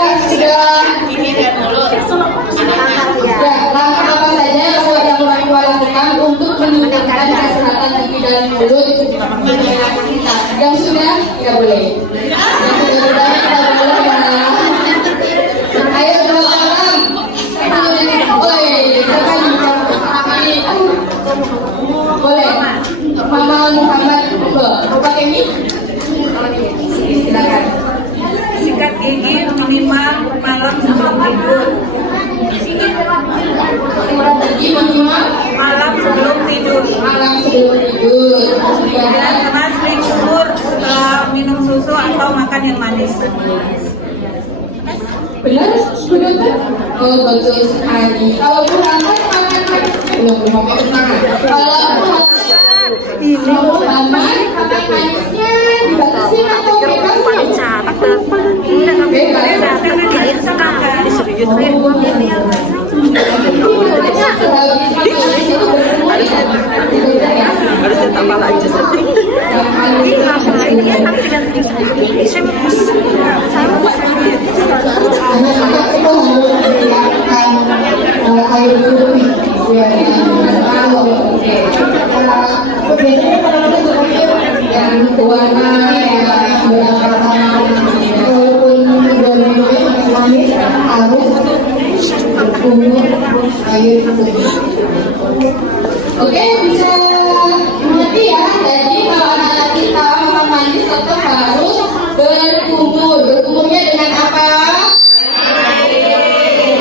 Ya, langkah apa saja yang orang tua lakukan untuk meningkatkan kesehatan gigi dan mulut pada anak kita? Yang sudah, tidak boleh. Yang sudah tidak boleh ya. Ayo 2 orang. Woi, silakan. Boleh. Mama Muhammad Bapak Kemi. Silakan. Sikat gigi minimal malam sebelum tidur. Sikat gigi minimal Malam sebelum tidur. malam sebelum tidur. Dan keras sering umur setelah minum susu atau makan yang manis. Benar? Benar kan? Oh, betul sekali. Kalau Muhammad makan belum pakai tangan. Kalau Muhammad makan manisnya dibatasin atau bebas? Harusnya tambah lagi. Yang tuanya yang harus berkumur air putih. Oke, bisa mengerti ya. Jadi kalau anak kita makan manis tetap harus berkumur. Berkumurnya dengan apa?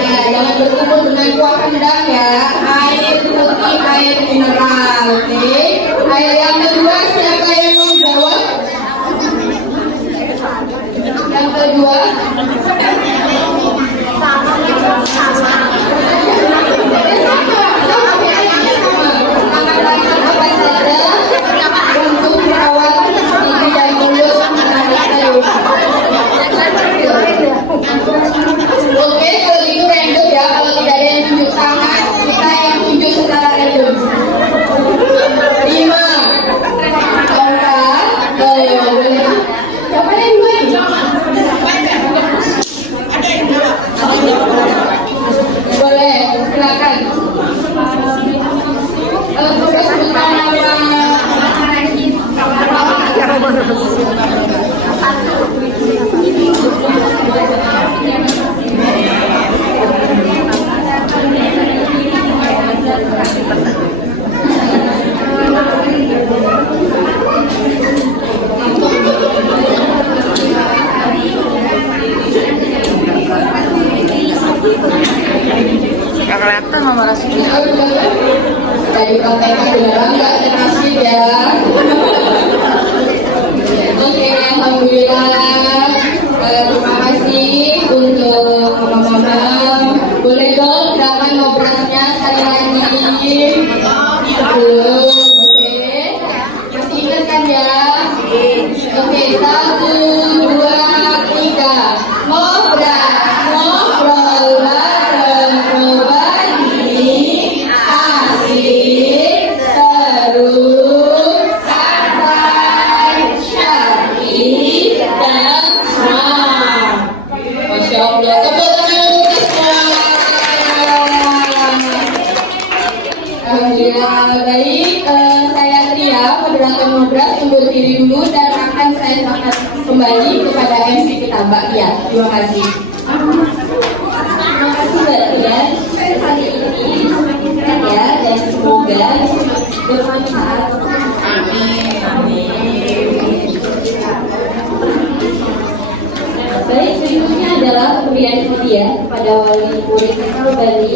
Nah, jangan berkumur dengan kuah rendang ya. Air putih, air mineral. Oke. Air yang kedua siapa yang mau jawab? Yang kedua. Untuk merawat gigi dan mulut anak-anak Oke, kalau gitu random ya. Kalau tidak ada yang tunjuk tangan, kita yang tunjuk secara random. 5, 4, boleh. Siapa yang duluan? Boleh, silakan. Tugas utama Gak kelihatan Mama Rasmi. dari prakteknya beneran nggak nasib ya. Oke, alhamdulillah. Terima kasih untuk mama-mama. Boleh dong silakan ngobrolnya sekali lagi. Belum, oke. Masih ingat kan ya? Oke, 1, 2, 3. Ngobrol bareng, berbagi, asik, seru, santai, syar'i, dan smart. Masya Allah, tepuk tangan untuk semua. Alhamdulillah, baik. Saya Tria, moderator Ngobras, undur diri dulu dan akan saya serahkan kembali kepada MC kita Mbak Tia. Terima kasih. Terima kasih Mbak Tia. Kali ini ya, dan semoga bermanfaat. Amin. Baik, berikutnya adalah pemberian hadiah kepada wali murid Bali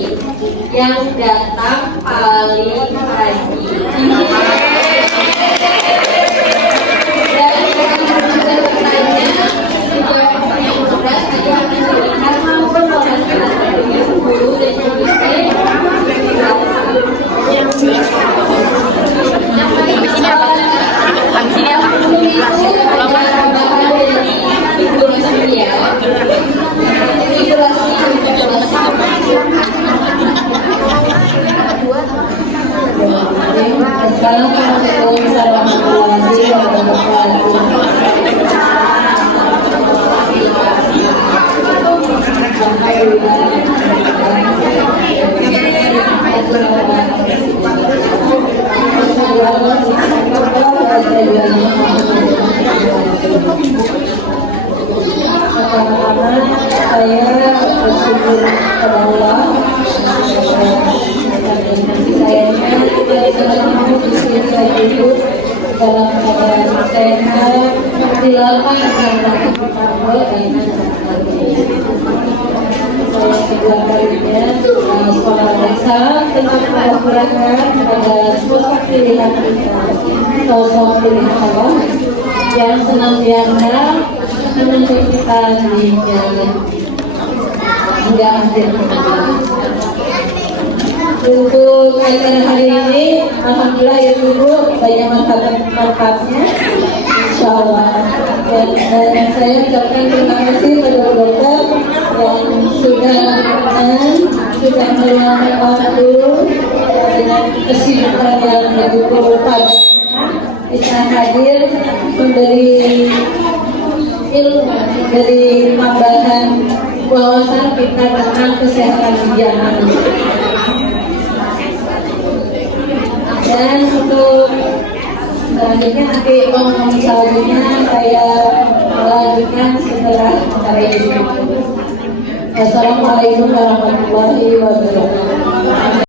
yang datang paling pagi. Dan akan bertanya sejauh yang berat tadi akan diberikan maupun guru dan yang paling apa? Saya bersyukur kepada Allah. Saya Ibu dalam keadaan sehat, silakan dan saya kedua kalinya sekolah desa tetap melakukan pada sosok pilihan kita, sosok pilihan Allah yang senantiasa menuntut kita di jalan hingga akhir. Untuk acara hari ini, alhamdulillah ya Ibu banyak manfaatnya, insya Allah. Dan saya ucapkan terima kasih kepada dokter yang sudah meluangkan waktu dengan kesibukan yang begitu padat bisa hadir memberi ilmu, dari tambahan wawasan kita tentang kesehatan jantung. Dan untuk selanjutnya nanti ngomong selanjutnya saya melanjutkan setelah acara ini. Wassalamualaikum warahmatullahi wabarakatuh.